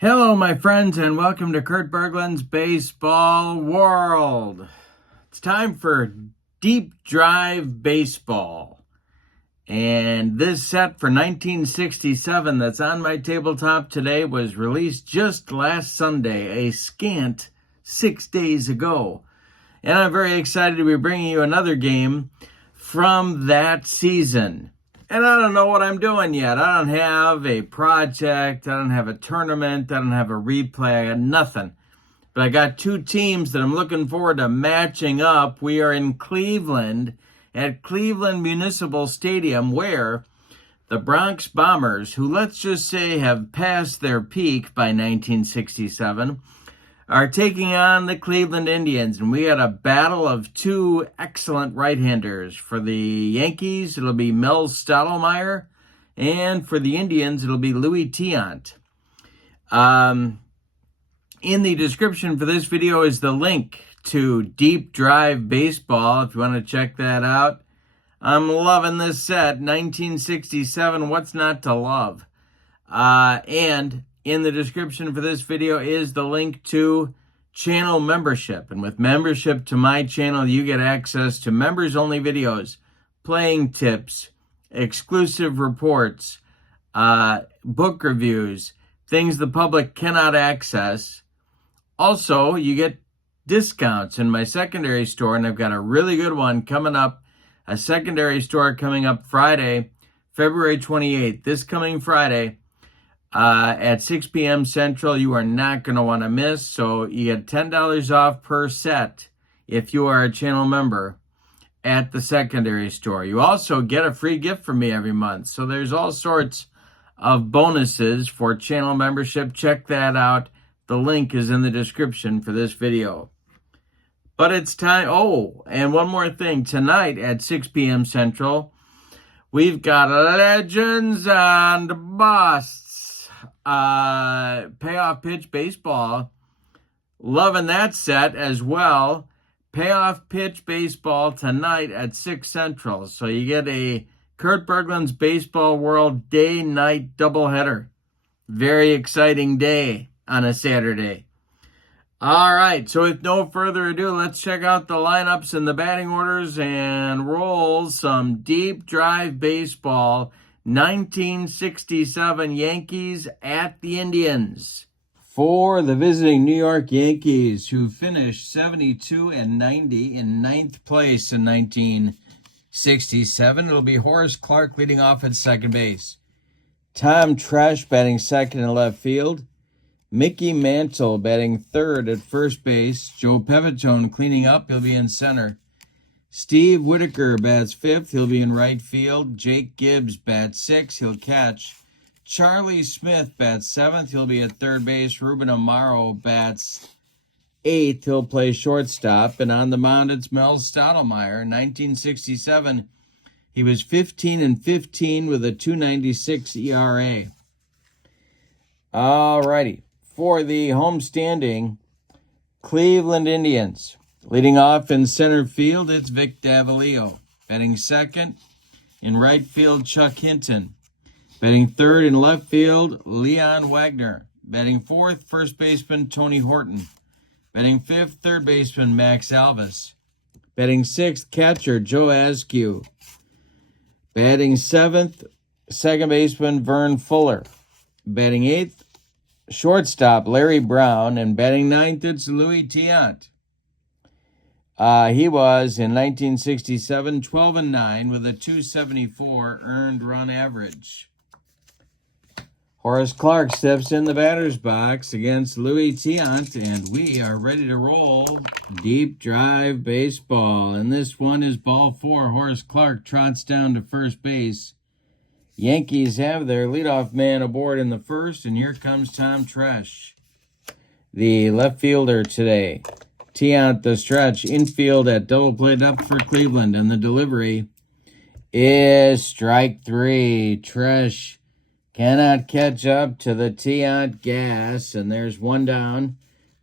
Hello, my friends, and welcome to Kurt Berglund's Baseball World. It's time for Deep Drive Baseball. And this set for 1967 that's on my tabletop today was released just last Sunday, a scant 6 days ago. And I'm very excited to be bringing you another game from that season. And I don't know what I'm doing yet. I don't have a project. I don't have a tournament. I don't have a replay. I got nothing. But I got two teams that I'm looking forward to matching up. We are in Cleveland at Cleveland Municipal Stadium, where the Bronx Bombers, who let's just say have passed their peak by 1967, are taking on the Cleveland Indians. And we had a battle of two excellent right-handers. For the Yankees, it'll be Mel Stottlemyre. And for the Indians, it'll be Louis Tiant. In the description for this video is the link to Deep Drive Baseball, if you want to check that out. I'm loving this set, 1967, what's not to love? And in the description for this video is the link to channel membership. And with membership to my channel, you get access to members-only videos, playing tips, exclusive reports, book reviews, things the public cannot access. Also, you get discounts in my secondary store, and I've got a really good one coming up, a secondary store coming up Friday, February 28th, this coming Friday, at 6 p.m. Central. You are not going to want to miss. So you get $10 off per set if you are a channel member at the secondary store. You also get a free gift from me every month. So there's all sorts of bonuses for channel membership. Check that out. The link is in the description for this video. But it's time. Oh, and one more thing. Tonight at 6 p.m. Central, we've got Legends and Busts. Payoff pitch baseball. Loving that set as well. Payoff pitch baseball tonight at 6 Central. So you get a Kurt Berglund's Baseball World day-night doubleheader. Very exciting day on a Saturday. All right, so with no further ado, let's check out the lineups and the batting orders and roll some Deep Drive Baseball. 1967 Yankees at the Indians. For the visiting New York Yankees, who finished 72-90 in ninth place in 1967, it'll be Horace Clarke leading off at second base. Tom Tresh batting second and left field. Mickey Mantle batting third at first base. Joe Pevitone cleaning up. He'll be in center. Steve Whitaker bats fifth. He'll be in right field. Jake Gibbs bats sixth. He'll catch. Charlie Smith bats seventh. He'll be at third base. Ruben Amaro bats eighth. He'll play shortstop. And on the mound, it's Mel Stottlemyre. 1967, he was 15-15 with a 2.96 ERA. All righty. For the homestanding Cleveland Indians, leading off in center field, it's Vic Davalillo. Batting second, in right field, Chuck Hinton. Batting third in left field, Leon Wagner. Batting fourth, first baseman, Tony Horton. Batting fifth, third baseman, Max Alvis. Batting sixth, catcher, Joe Askew. Batting seventh, second baseman, Vern Fuller. Batting eighth, shortstop, Larry Brown. And batting ninth, it's Louis Tiant. He was, in 1967, 12-9 with a 274 earned run average. Horace Clarke steps in the batter's box against Louis Tiant, and we are ready to roll Deep Drive Baseball. And this one is ball four. Horace Clarke trots down to first base. Yankees have their leadoff man aboard in the first, and here comes Tom Tresh, the left fielder today. Tiant the stretch, infield at double plate up for Cleveland, and the delivery is strike three. Tresh cannot catch up to the Tiant gas, and there's one down.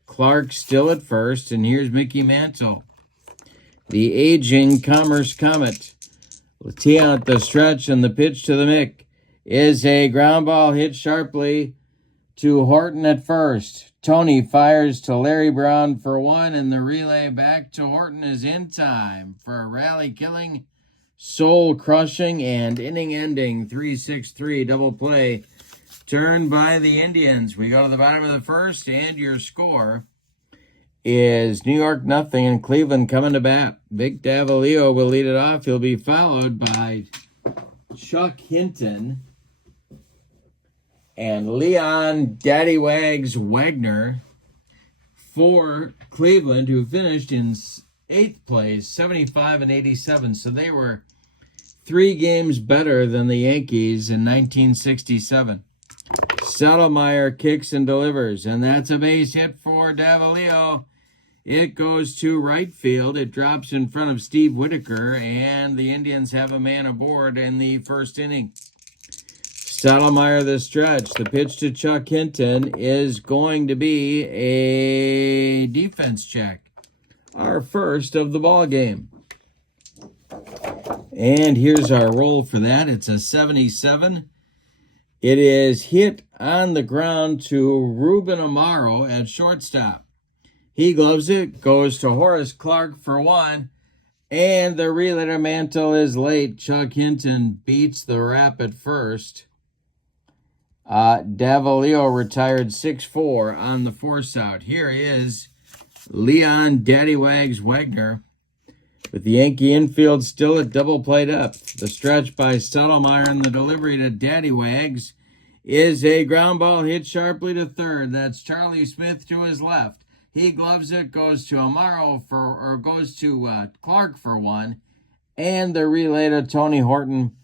Clarke still at first, and here's Mickey Mantle, the aging Commerce Comet. Tiant the stretch, and the pitch to the Mick is a ground ball hit sharply to Horton at first. Tony fires to Larry Brown for one, and the relay back to Horton is in time for a rally-killing, soul-crushing, and inning-ending 3-6-3 double play turned by the Indians. We go to the bottom of the first, and your score is New York 0 and Cleveland coming to bat. Vic Davalillo will lead it off. He'll be followed by Chuck Hinton and Leon Daddywags Wagner for Cleveland, who finished in 8th place, 75 and 87. So they were 3 games better than the Yankees in 1967. Stottlemyre kicks and delivers, and that's a base hit for Davalillo. It goes to right field. It drops in front of Steve Whitaker, and the Indians have a man aboard in the first inning. Stottlemyre the stretch. The pitch to Chuck Hinton is going to be a defense check. Our first of the ball game. And here's our roll for that. It's a 77. It is hit on the ground to Ruben Amaro at shortstop. He gloves it, goes to Horace Clark for one, and the relay mantle is late. Chuck Hinton beats the rap at first. Davalillo retired 6-4 on the force out. Here is Leon Daddywags Wagner with the Yankee infield still at double play depth. The stretch by Stottlemyre and the delivery to Daddywags is a ground ball hit sharply to third. That's Charlie Smith to his left. He gloves it, goes to Clark for one, and the relay to Tony Horton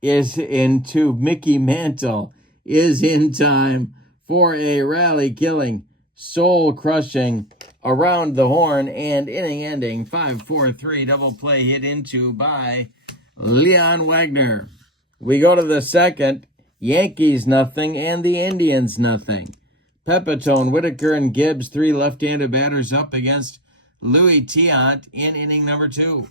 is into Mickey Mantle is in time for a rally-killing, soul-crushing, around the horn and inning-ending 5-4-3 double play hit into by Leon Wagner. We go to the second. Yankees 0 and the Indians 0. Pepitone, Whitaker, and Gibbs, 3 left-handed batters up against Louis Tiant in inning number 2.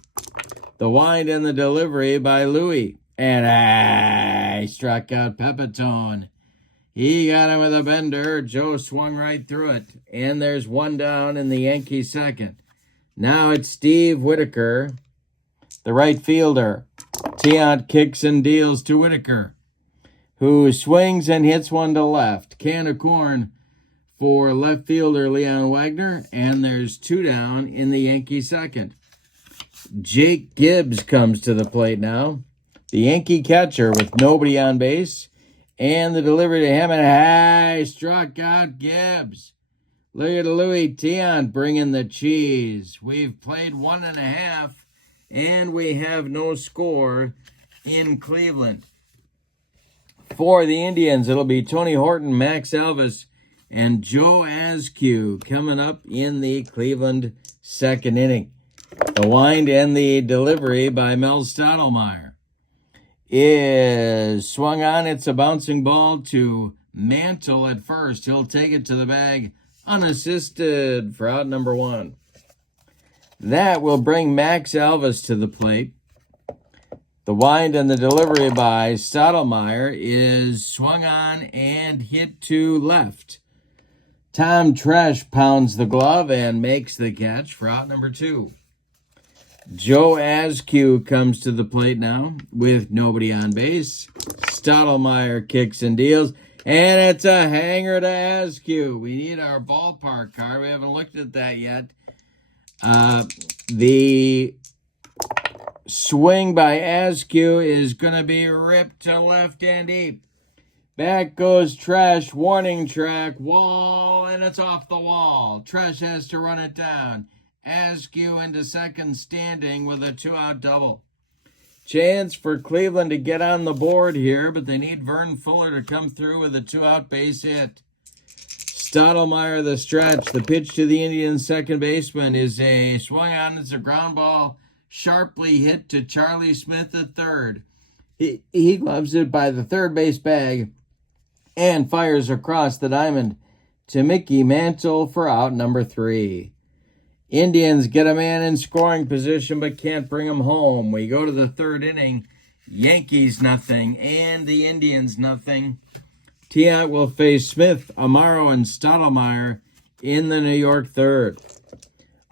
The wind and the delivery by Louis. And he struck out Pepitone. He got him with a bender. Joe swung right through it. And there's one down in the Yankee second. Now it's Steve Whitaker, the right fielder. Tiant kicks and deals to Whitaker, who swings and hits one to left. Can of corn for left fielder Leon Wagner. And there's 2 down in the Yankee second. Jake Gibbs comes to the plate now. The Yankee catcher with nobody on base. And the delivery to him, and he struck out Gibbs. Look at Louis Tiant bringing the cheese. We've played 1.5, and we have no score in Cleveland. For the Indians, it'll be Tony Horton, Max Alvis, and Joe Askew coming up in the Cleveland second inning. The wind and the delivery by Mel Stottlemyre is swung on. It's a bouncing ball to Mantle at first. He'll take it to the bag unassisted for out number 1. That will bring Max Alvis to the plate. The wind and the delivery by Stottlemyre is swung on and hit to left. Tom Tresh pounds the glove and makes the catch for out number 2. Joe Askew comes to the plate now with nobody on base. Stottlemyre kicks and deals, and it's a hanger to Askew. We need our ballpark card. We haven't looked at that yet. The swing by Askew is going to be ripped to left and deep. Back goes Tresh, warning track, wall, and it's off the wall. Tresh has to run it down. Askew into second standing with a 2-out double. Chance for Cleveland to get on the board here, but they need Vern Fuller to come through with a 2-out base hit. Stottlemyre the stretch. The pitch to the Indians second baseman is a swung on. It's a ground ball sharply hit to Charlie Smith at third. He gloves it by the third base bag and fires across the diamond to Mickey Mantle for out number 3. Indians get a man in scoring position but can't bring him home. We go to the third inning. Yankees 0 and the Indians 0. Tiant will face Smith, Amaro, and Stottlemyre in the New York third.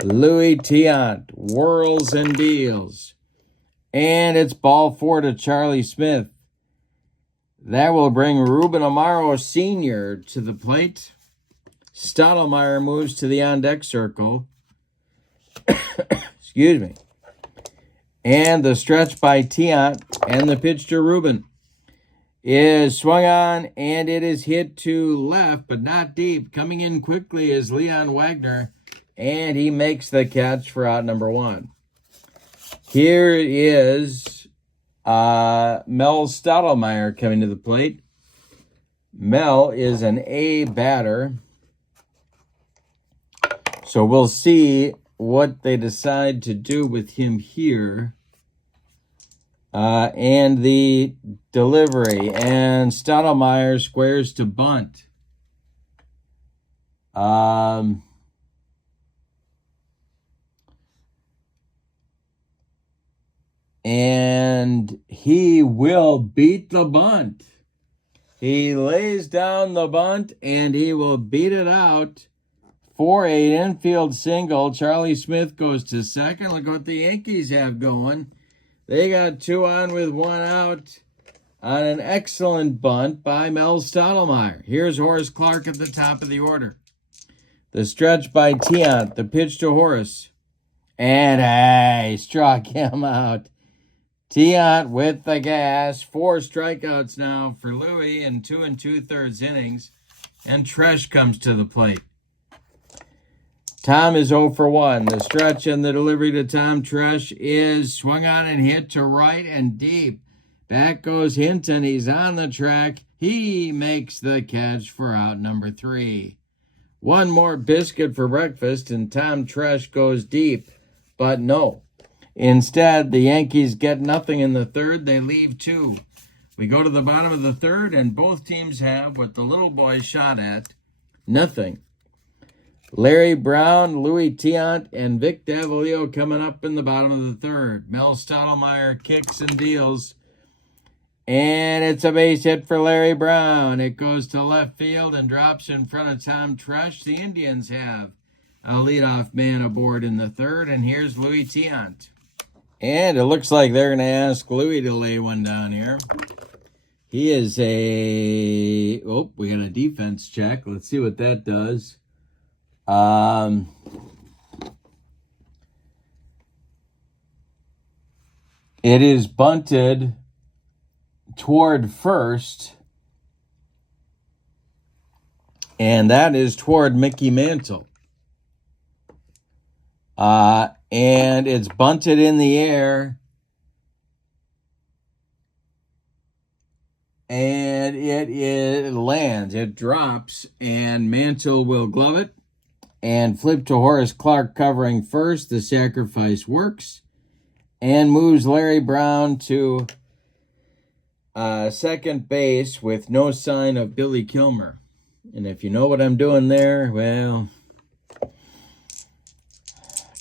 Louis Tiant whirls and deals. And it's ball 4 to Charlie Smith. That will bring Ruben Amaro Sr. to the plate. Stottlemyre moves to the on-deck circle. Excuse me. And the stretch by Tiant and the pitch to Ruben is swung on, and it is hit to left, but not deep. Coming in quickly is Leon Wagner, and he makes the catch for out number 1. Here is Mel Stottlemyre coming to the plate. Mel is an A batter, so we'll see what they decide to do with him here. And the delivery. And Stottlemyre squares to bunt. And he will beat the bunt. He lays down the bunt, and he will beat it out for an infield single. Charlie Smith goes to second. Look what the Yankees have going. They got 2 on with 1 out on an excellent bunt by Mel Stottlemyre. Here's Horace Clarke at the top of the order. The stretch by Tiant, the pitch to Horace. And he struck him out. Tiant with the gas. 4 strikeouts now for Louis in 2 2/3 innings. And Tresh comes to the plate. Tom is 0 for 1. The stretch and the delivery to Tom Tresh is swung on and hit to right and deep. Back goes Hinton. He's on the track. He makes the catch for out number 3. 1 more biscuit for breakfast, and Tom Tresh goes deep. But no. Instead, the Yankees get nothing in the third. They leave 2. We go to the bottom of the third, and both teams have what the little boy shot at, nothing. Larry Brown, Louis Tiant, and Vic Davalillo coming up in the bottom of the third. Mel Stottlemyre kicks and deals. And it's a base hit for Larry Brown. It goes to left field and drops in front of Tom Tresh. The Indians have a leadoff man aboard in the third. And here's Louis Tiant. And it looks like they're going to ask Louis to lay one down here. He is a... Oh, we got a defense check. Let's see what that does. It is bunted toward first, and that is toward Mickey Mantle. And it's bunted in the air, and it lands. It drops, and Mantle will glove it and flip to Horace Clarke covering first. The sacrifice works and moves Larry Brown to second base with no sign of Billy Kilmer. And if you know what I'm doing there, well,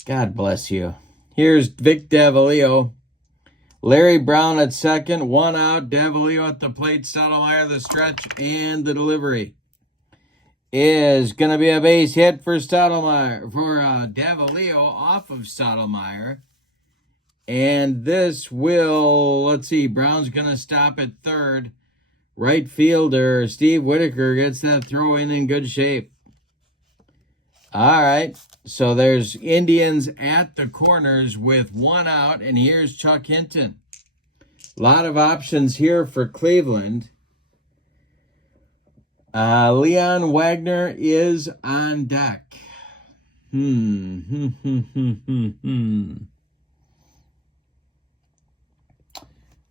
God bless you. Here's Vic Davalillo. Larry Brown at second, 1 out. Davalillo at the plate. Stottlemyre the stretch and the delivery is going to be a base hit for Stottlemyre, for Davalillo off of Stottlemyre. And this will, let's see, Brown's going to stop at third. Right fielder Steve Whitaker gets that throw in good shape. All right, so there's Indians at the corners with 1 out, and here's Chuck Hinton. A lot of options here for Cleveland. Leon Wagner is on deck.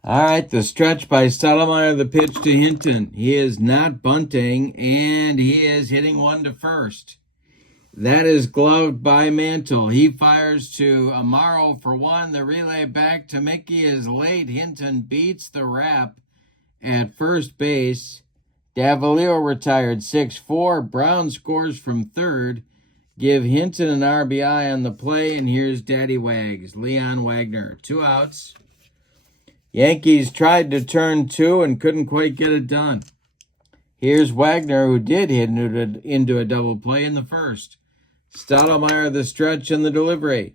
All right, the stretch by Stottlemyre, the pitch to Hinton. He is not bunting, and he is hitting one to first. That is gloved by Mantle. He fires to Amaro for 1. The relay back to Mickey is late. Hinton beats the wrap at first base. Davalillo retired 6-4. Brown scores from third. Give Hinton an RBI on the play, and here's Daddy Wags, Leon Wagner. 2 outs. Yankees tried to turn 2 and couldn't quite get it done. Here's Wagner, who did hit into a double play in the first. Stottlemyre, the stretch and the delivery,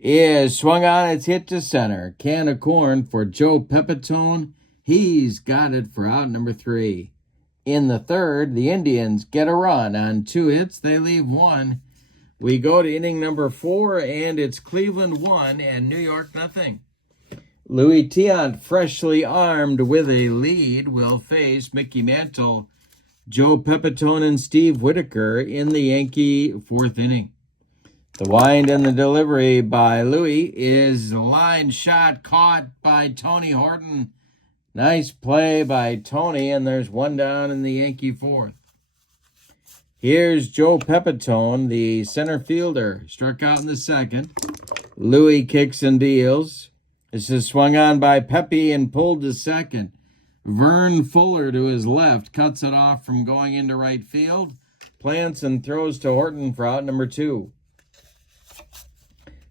is swung on. It's hit to center. Can of corn for Joe Pepitone. He's got it for out number 3. In the third, the Indians get a run on 2 hits. They leave 1. We go to inning number 4, and it's Cleveland 1 and New York nothing. Louis Tiant, freshly armed with a lead, will face Mickey Mantle, Joe Pepitone, and Steve Whitaker in the Yankee 4th inning. The wind and the delivery by Louis is line shot caught by Tony Horton. Nice play by Tony, and there's 1 down in the Yankee 4th. Here's Joe Pepitone, the center fielder, struck out in the 2nd. Louis kicks and deals. This is swung on by Pepe and pulled to 2nd. Vern Fuller to his left cuts it off from going into right field. Plants and throws to Horton for out number 2.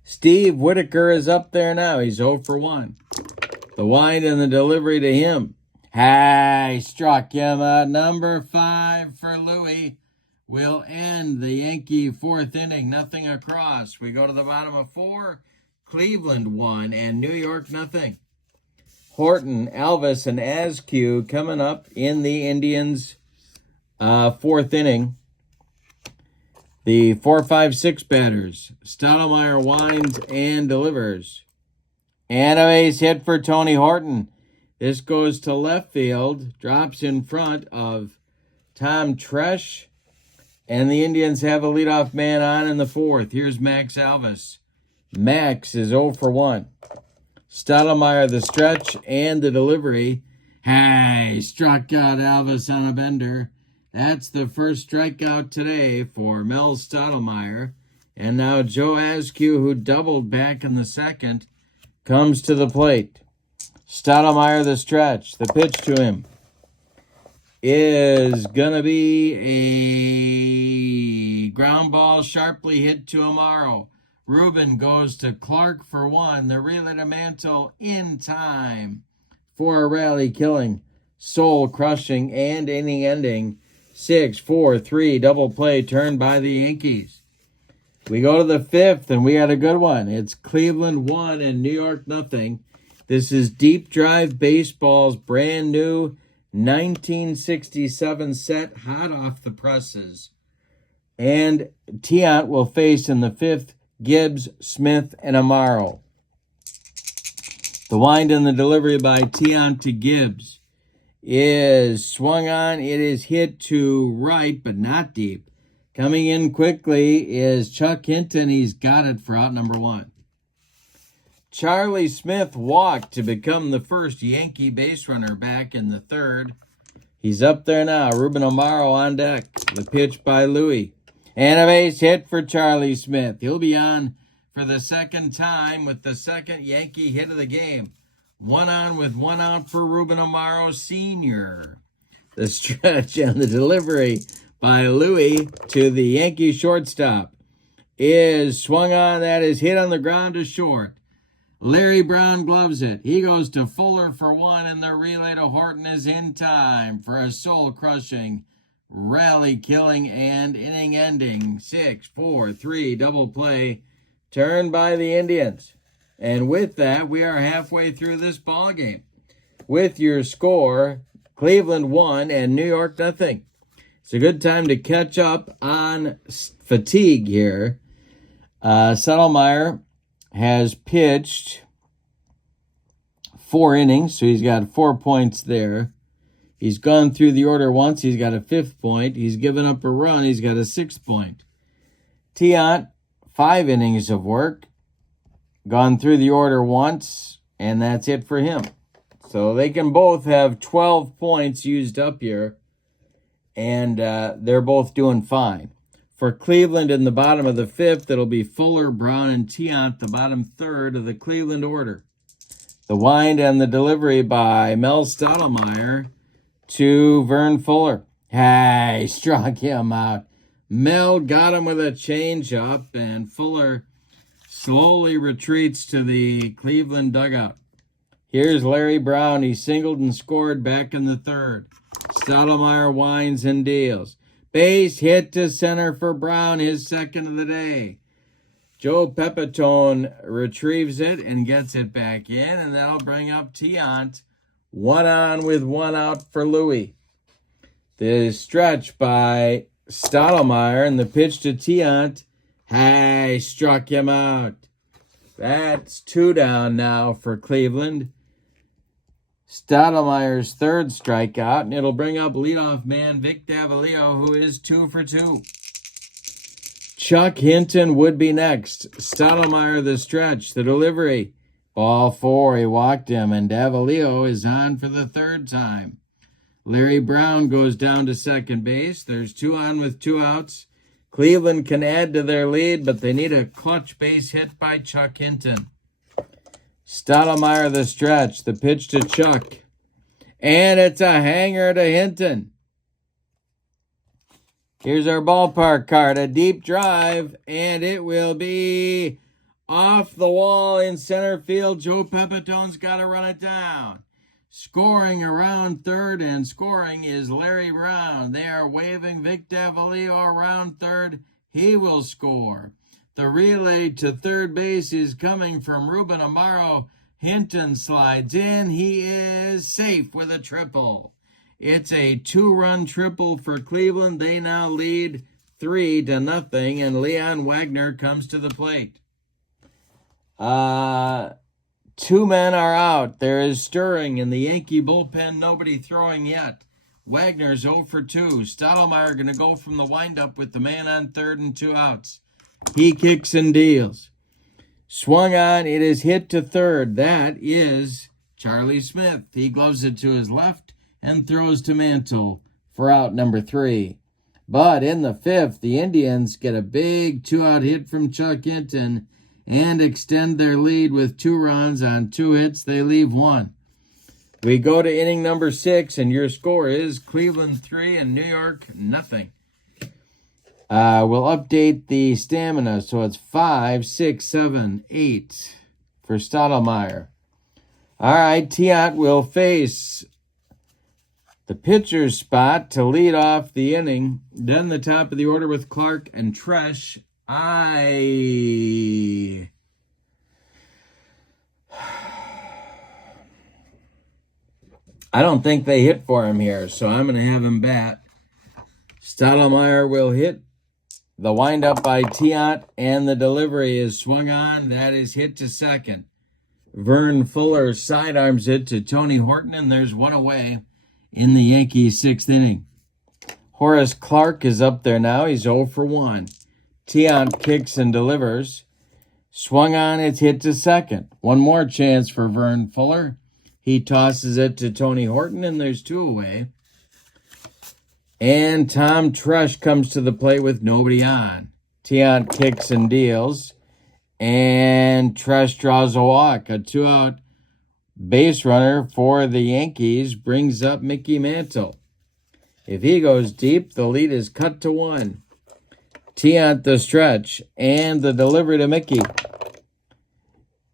Steve Whitaker is up there now. He's 0 for 1. The wind and the delivery to him. He struck him out. Number 5 for Louis will end the Yankee 4th inning. Nothing across. We go to the bottom of 4. Cleveland 1 and New York nothing. Horton, Elvis, and Askew coming up in the Indians' 4th inning. The 4, 5, 6 batters. Stottlemyre winds and delivers. And a base hit for Tony Horton. This goes to left field, drops in front of Tom Tresh, and the Indians have a leadoff man on in the 4th. Here's Max Elvis. Max is 0 for 1. Stottlemyre, the stretch and the delivery. Struck out Elvis on a bender. That's the first strikeout today for Mel Stottlemyre. And now Joe Askew, who doubled back in the 2nd, comes to the plate. Stottlemyre, the stretch. The pitch to him is going to be a ground ball sharply hit to Amaro. Ruben goes to Clark for 1. The relay to Mantle in time for a rally killing, soul crushing, and inning ending 6-4-3 double play turned by the Yankees. We go to the 5th, and we had a good one. It's Cleveland 1 and New York nothing. This is Deep Drive Baseball's brand new 1967 set, hot off the presses. And Tiant will face in the 5th Gibbs, Smith, and Amaro. The wind and the delivery by Tiant to Gibbs is swung on. It is hit to right, but not deep. Coming in quickly is Chuck Hinton. He's got it for out number 1. Charlie Smith walked to become the first Yankee base runner back in the 3rd. He's up there now. Ruben Amaro on deck. The pitch by Louis. And a base hit for Charlie Smith. He'll be on for the 2nd time with the 2nd Yankee hit of the game. 1 on with 1 out for Ruben Amaro Sr. The stretch and the delivery by Louis to the Yankee shortstop is swung on. That is hit on the ground to short. Larry Brown gloves it. He goes to Fuller for 1, and the relay to Horton is in time for a soul-crushing, rally-killing, and inning-ending 6-4-3 double play turned by the Indians. And with that, we are halfway through this ball game. With your score, Cleveland 1 and New York nothing. It's a good time to catch up on fatigue here. Stottlemyre has pitched 4 innings, so he's got 4 points there. He's gone through the order once. He's got a 5th point. He's given up a run. He's got a 6th point. Tiant, 5 innings of work. Gone through the order once, and that's it for him. So they can both have 12 points used up here, and they're both doing fine. For Cleveland in the bottom of the 5th, it'll be Fuller, Brown, and Tiant, the bottom 3rd of the Cleveland order. The wind and the delivery by Mel Stottlemyre to Vern Fuller. He struck him out. Mel got him with a changeup, and Fuller slowly retreats to the Cleveland dugout. Here's Larry Brown. He singled and scored back in the 3rd. Stottlemyre winds and deals. Base hit to center for Brown, his second of the day. Joe Pepitone retrieves it and gets it back in, and that'll bring up Tiant. 1 on with 1 out for Louis. The stretch by Stottlemyre and the pitch to Tiant. Hey, struck him out. That's 2 down now for Cleveland. Stottlemyre's third strikeout, and it'll bring up leadoff man Vic Davalillo, who is 2 for 2. Chuck Hinton would be next. Stottlemyre the stretch, the delivery. Ball 4, he walked him, and Davalillo is on for the third time. Larry Brown goes down to second base. There's 2 on with 2 outs. Cleveland can add to their lead, but they need a clutch base hit by Chuck Hinton. Stottlemyre the stretch, the pitch to Chuck. And it's a hanger to Hinton. Here's our ballpark card, a deep drive, and it will be off the wall in center field. Joe Pepitone's got to run it down. Scoring around third, and scoring is Larry Brown. They are waving Vic Davalillo around third. He will score. The relay to third base is coming from Ruben Amaro. Hinton slides in. He is safe with a triple. It's a 2-run triple for Cleveland. They now lead 3-0, and Leon Wagner comes to the plate. 2 men are out. There is stirring in the Yankee bullpen. Nobody throwing yet. Wagner's 0 for 2. Stottlemyre going to go from the windup with the man on third and 2 outs. He kicks and deals. Swung on. It is hit to third. That is Charlie Smith. He gloves it to his left and throws to Mantle for out number 3. But in the 5th, the Indians get a big 2-out hit from Chuck Hinton and extend their lead with 2 runs on 2 hits. They leave 1. We go to inning number 6, and your score is Cleveland 3 and New York 0. We'll update the stamina, so it's 5, 6, 7, 8 for Stottlemyre. All right, Tiant will face the pitcher's spot to lead off the inning. Then the top of the order with Clark and Tresh. I don't think they hit for him here, so I'm going to have him bat. Stottlemyre will hit the windup by Tiant, and the delivery is swung on. That is hit to second. Vern Fuller sidearms it to Tony Horton, and there's 1 away in the Yankees' 6th inning. Horace Clark is up there now. He's 0 for 1. Tiant kicks and delivers. Swung on, it's hit to second. 1 more chance for Vern Fuller. He tosses it to Tony Horton, and there's 2 away. And Tom Tresh comes to the plate with nobody on. Tiant kicks and deals. And Tresh draws a walk. A 2-out base runner for the Yankees brings up Mickey Mantle. If he goes deep, the lead is cut to 1. Tiant the stretch, and the delivery to Mickey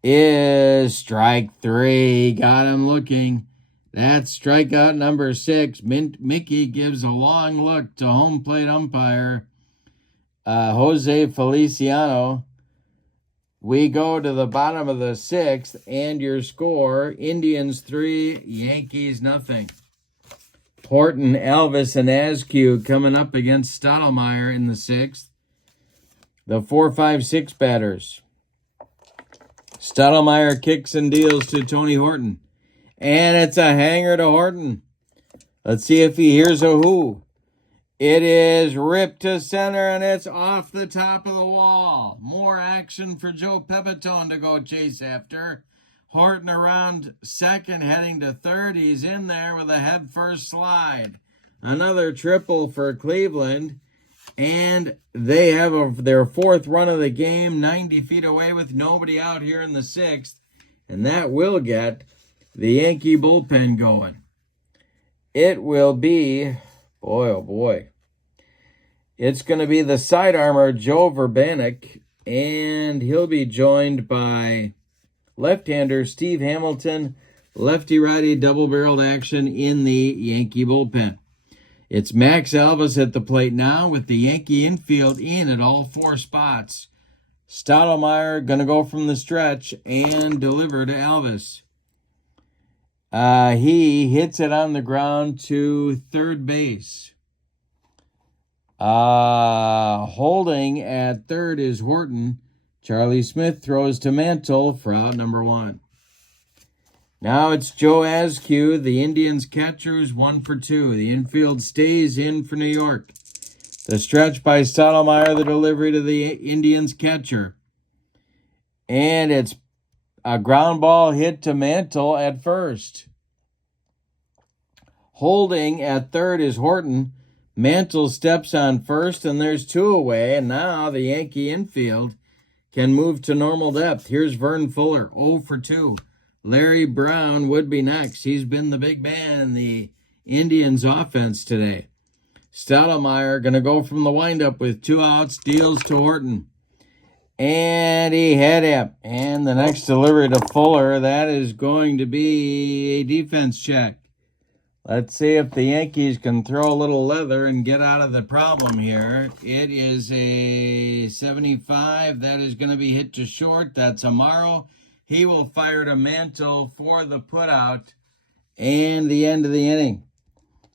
is strike 3. Got him looking. That's strikeout number 6. Mickey gives a long look to home plate umpire Jose Feliciano. We go to the bottom of the 6th, and your score, Indians 3, Yankees 0. Horton, Elvis, and Askew coming up against Stottlemyre in the 6th. The 4, 5, 6 batters. Stottlemyre kicks and deals to Tony Horton. And it's a hanger to Horton. Let's see if he hears a who. It is ripped to center, and it's off the top of the wall. More action for Joe Pepitone to go chase after. Horton around second, heading to third. He's in there with a head-first slide. Another triple for Cleveland. And they have their 4th run of the game, 90 feet away with nobody out here in the 6th. And that will get the Yankee bullpen going. It will be, boy, oh boy. It's going to be the sidearmer, Joe Verbanek, and he'll be joined by left-hander Steve Hamilton, lefty-righty double-barreled action in the Yankee bullpen. It's Max Elvis at the plate now with the Yankee infield in at all 4 spots. Stottlemyre going to go from the stretch and deliver to Elvis. He hits it on the ground to third base. Holding at third is Horton. Charlie Smith throws to Mantle for out number 1. Now it's Joe Askew, the Indians catcher, who's 1 for 2. The infield stays in for New York. The stretch by Stottlemyre, the delivery to the Indians catcher. And it's a ground ball hit to Mantle at first. Holding at third is Horton. Mantle steps on first, and there's 2 away. And now the Yankee infield can move to normal depth. Here's Vern Fuller, 0 for 2. Larry Brown would be next. He's been the big man in the Indians offense today. Stottlemyre going to go from the windup with 2 outs, deals to Horton. And he hit him. And the next delivery to Fuller, that is going to be a defense check. Let's see if the Yankees can throw a little leather and get out of the problem here. It is a 75. That is going to be hit to short. That's Amaro. He will fire to Mantle for the putout and the end of the inning.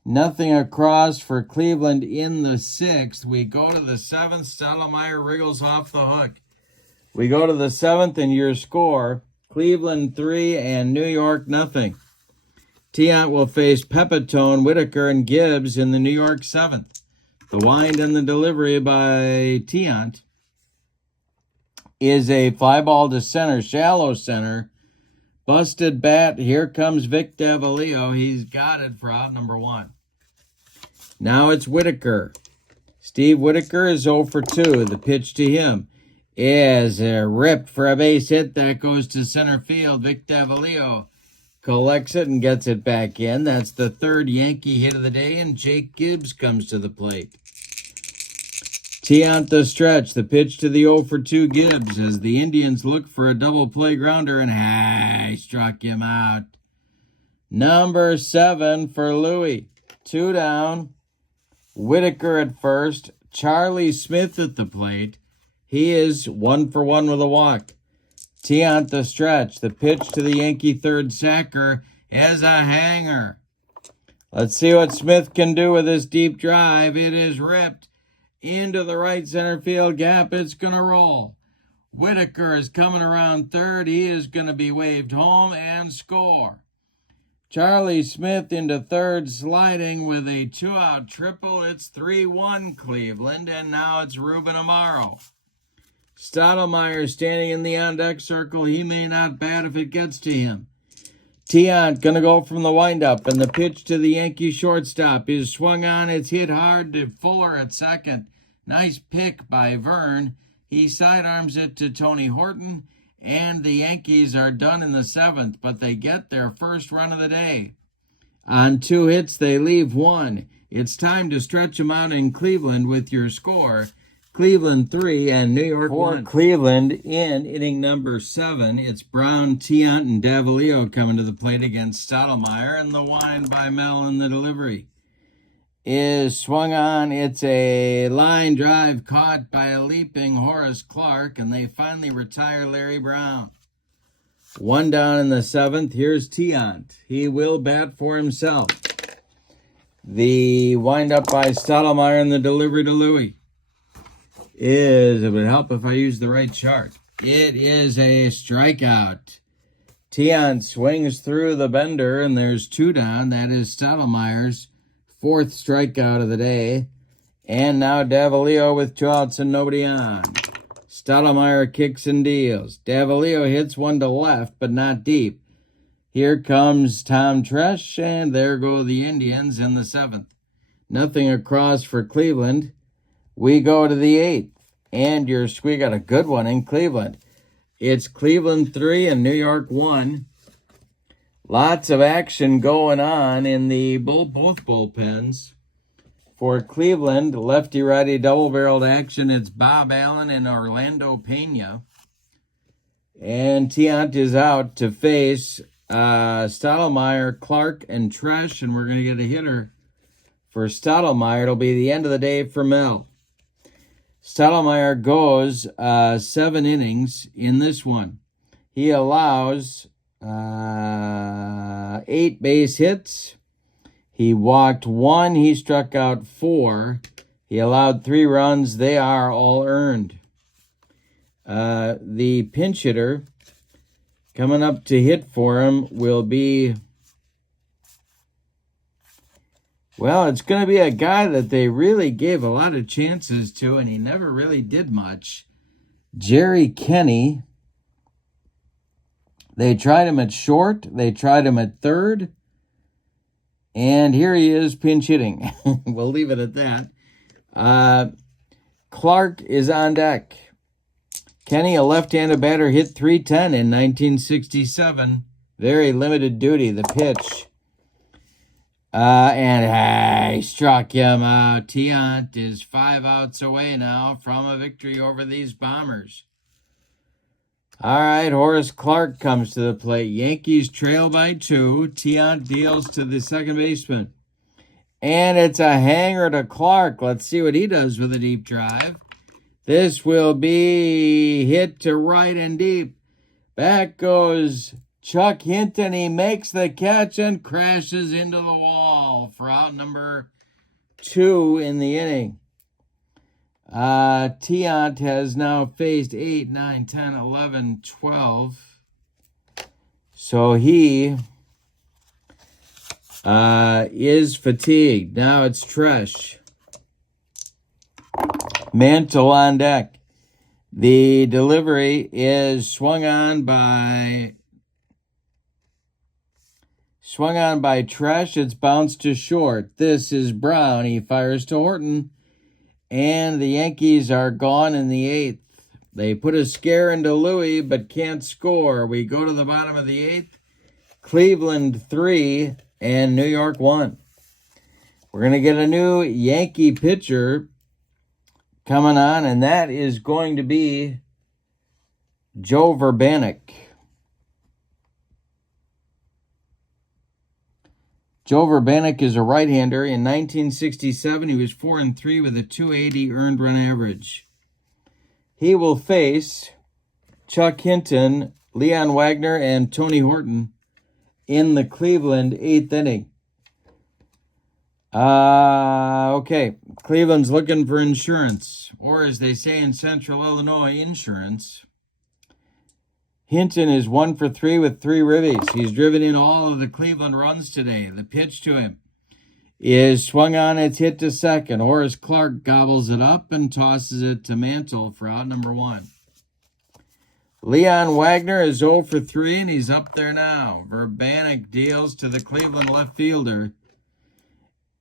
Nothing across for Cleveland in the 6th. We go to the 7th. Stottlemyre wriggles off the hook. We go to the 7th, and your score, Cleveland 3 and New York nothing. Tiant will face Pepitone, Whitaker, and Gibbs in the New York 7th. The wind and the delivery by Tiant is a fly ball to center, shallow center. Busted bat. Here comes Vic Davalillo. He's got it for out number 1. Now it's Whitaker. Steve Whitaker is 0 for 2. The pitch to him is ripped for a base hit. That goes to center field. Vic Davalillo collects it and gets it back in. That's the 3rd Yankee hit of the day, and Jake Gibbs comes to the plate. Tiant the stretch. The pitch to the 0 for 2 Gibbs as the Indians look for a double play grounder, and he struck him out. Number 7 for Louie. 2 down. Whitaker at first. Charlie Smith at the plate. He is 1 for 1 with a walk. Tiant the stretch. The pitch to the Yankee 3rd Sacker as a hanger. Let's see what Smith can do with this deep drive. It is ripped into the right center field gap. It's going to roll. Whitaker is coming around third. He is going to be waved home and score. Charlie Smith into third, sliding with a 2-out triple. It's 3-1 Cleveland, and now it's Ruben Amaro. Stottlemyre standing in the on-deck circle. He may not bat if it gets to him. Tiant going to go from the windup, and the pitch to the Yankee shortstop is swung on. It's hit hard to Fuller at second. Nice pick by Vern. He sidearms it to Tony Horton, and the Yankees are done in the 7th, but they get their first run of the day. On 2 hits, they leave 1. It's time to stretch them out in Cleveland with your score. Cleveland 3 and New York 1. For Cleveland in inning number 7, it's Brown, Tiant, and Davalillo coming to the plate against Stottlemyre, and the wind by Mel in the delivery is swung on. It's a line drive caught by a leaping Horace Clark, and they finally retire Larry Brown. 1 down in the 7th. Here's Tiant. He will bat for himself. The windup by Stottlemyre and the delivery to Louie is, it would help if I use the right chart. It is a strikeout. Tiant swings through the bender, and there's 2 down. That is Stottlemyre's 4th strikeout of the day. And now Davalillo with 2 outs and nobody on. Stottlemyre kicks and deals. Davalillo hits one to left, but not deep. Here comes Tom Tresh, and there go the Indians in the 7th. Nothing across for Cleveland. We go to the 8th, and we got a good one in Cleveland. It's Cleveland 3 and New York 1. Lots of action going on in the both bullpens. For Cleveland, lefty-righty double-barreled action. It's Bob Allen and Orlando Pena. And Tiant is out to face Stottlemyre, Clark, and Tresh, and we're going to get a hitter for Stottlemyre. It'll be the end of the day for Mel. Stottlemyre goes 7 innings in this one. He allows 8 base hits. He walked 1. He struck out 4. He allowed 3 runs. They are all earned. The pinch hitter coming up to hit for him will be, well, it's going to be a guy that they really gave a lot of chances to, and he never really did much. Jerry Kenny. They tried him at short. They tried him at third. And here he is pinch hitting. We'll leave it at that. Clark is on deck. Kenny, a left-handed batter, hit .310 in 1967. Very limited duty, the pitch. And he struck him out. Tiant is 5 outs away now from a victory over these Bombers. All right, Horace Clark comes to the plate. Yankees trail by 2. Tiant deals to the second baseman. And it's a hanger to Clark. Let's see what he does with a deep drive. This will be hit to right and deep. Back goes Chuck Hinton. He makes the catch and crashes into the wall for out number 2 in the inning. Tiant has now faced 8, 9, 10, 11, 12. So he is fatigued. Now it's Tresh. Mantle on deck. The delivery is swung on by Tresh. It's bounced to short. This is Brown. He fires to Horton. And the Yankees are gone in the 8th. They put a scare into Louis, but can't score. We go to the bottom of the 8th. Cleveland 3 and New York 1. We're going to get a new Yankee pitcher coming on, and that is going to be Joe Verbanek. Joe Verbanek is a right-hander. In 1967, he was 4-3 with a .280 earned run average. He will face Chuck Hinton, Leon Wagner, and Tony Horton in the Cleveland 8th inning. Okay, Cleveland's looking for insurance, or as they say in Central Illinois, insurance. Hinton is 1 for 3 with 3 ribbies. He's driven in all of the Cleveland runs today. The pitch to him is swung on. It's hit to second. Horace Clark gobbles it up and tosses it to Mantle for out number 1. Leon Wagner is 0 for 3, and he's up there now. Verbanek deals to the Cleveland left fielder.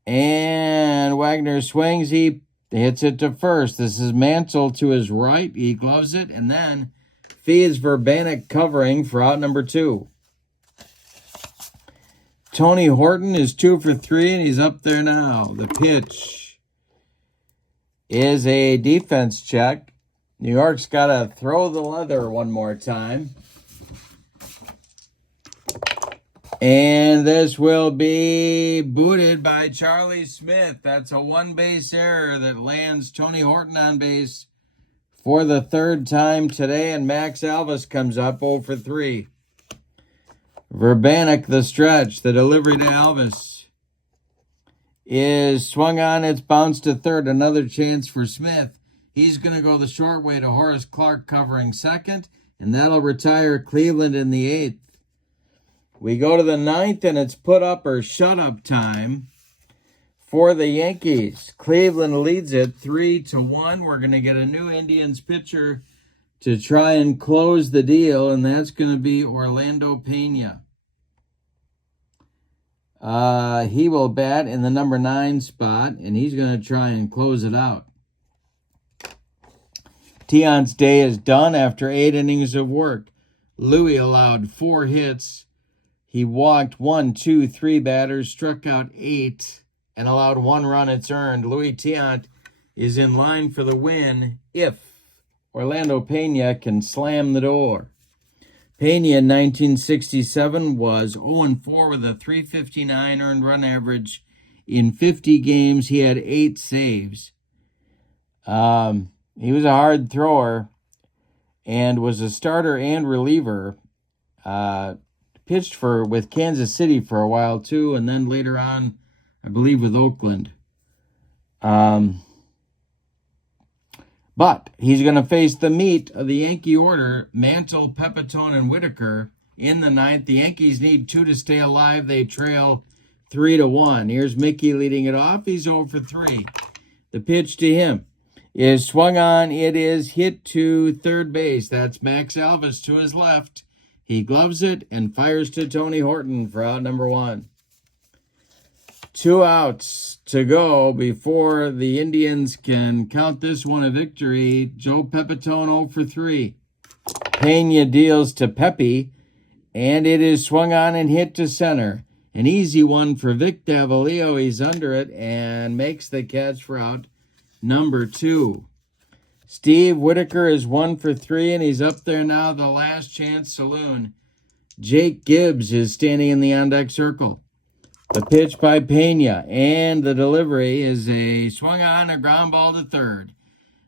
And Wagner swings. He hits it to first. This is Mantle to his right. He gloves it, and then feeds Verbanek covering for out number 2. Tony Horton is 2 for 3, and he's up there now. The pitch is a defense check. New York's got to throw the leather one more time. And this will be booted by Charlie Smith. That's a 1-base error that lands Tony Horton on base for the 3rd time today. And Max Alvis comes up 0 for 3. Verbanek, the stretch. The delivery to Alvis is swung on. It's bounced to third. Another chance for Smith. He's going to go the short way to Horace Clark covering second. And that'll retire Cleveland in the 8th. We go to the 9th, and it's put up or shut up time for the Yankees. Cleveland leads it 3-1. We're going to get a new Indians pitcher to try and close the deal, and that's going to be Orlando Pena. He will bat in the number 9 spot, and he's going to try and close it out. Tiant's day is done after 8 innings of work. Louis allowed 4 hits. He walked 1, 2, 3 batters, struck out 8, and allowed 1 run. It's earned. Louis Tiant is in line for the win if Orlando Pena can slam the door. Pena in 1967 was 0-4 with a .359 earned run average In 50 games, he had 8 saves. He was a hard thrower and was a starter and reliever. Pitched with Kansas City for a while too, and then later on, I believe, with Oakland. But he's going to face the meat of the Yankee order, Mantle, Pepitone, and Whitaker in the 9th. The Yankees need 2 to stay alive. They trail 3-1. Here's Mickey leading it off. He's 0 for 3. The pitch to him is swung on. It is hit to third base. That's Max Alvis to his left. He gloves it and fires to Tony Horton for out number 1. 2 outs to go before the Indians can count this one a victory. Joe Pepitone 0 for 3. Pena deals to Pepe, and it is swung on and hit to center. An easy one for Vic Davalillo. He's under it and makes the catch for out number 2. Steve Whitaker is 1 for 3, and he's up there now, the last chance saloon. Jake Gibbs is standing in the on-deck circle. The pitch by Pena, and the delivery is a swung on, a ground ball to third.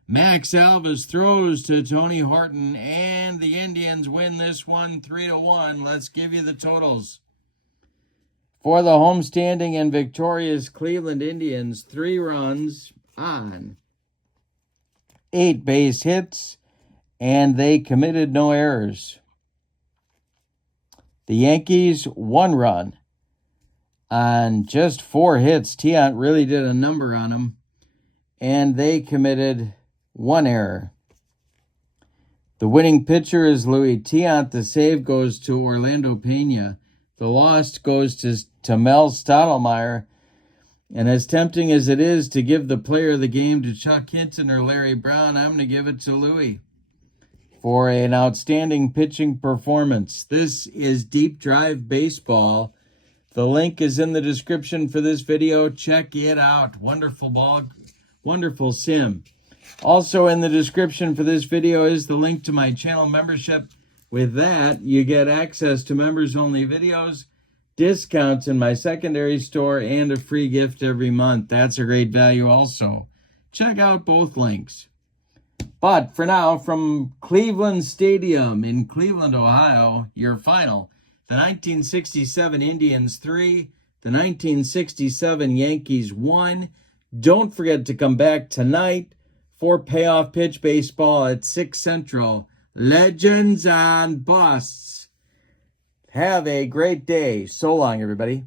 Max Alvis throws to Tony Horton, and the Indians win this one 3-1. Let's give you the totals. For the homestanding and victorious Cleveland Indians, 3 runs on 8 base hits, and they committed no errors. The Yankees, 1 run on just 4 hits. Tiant really did a number on them, and they committed 1 error. The winning pitcher is Louis Tiant. The save goes to Orlando Pena. The loss goes to Mel Stottlemyre. And as tempting as it is to give the player of the game to Chuck Hinton or Larry Brown, I'm going to give it to Louis for an outstanding pitching performance. This is Deep Drive Baseball. The link is in the description for this video. Check it out. Wonderful ball, wonderful sim. Also in the description for this video is the link to my channel membership. With that, you get access to members-only videos, discounts in my secondary store, and a free gift every month. That's a great value also. Check out both links. But for now, from Cleveland Stadium in Cleveland, Ohio, your final. The 1967 Indians 3, the 1967 Yankees 1. Don't forget to come back tonight for Payoff Pitch Baseball at 6 Central. Legends and Busts. Have a great day. So long, everybody.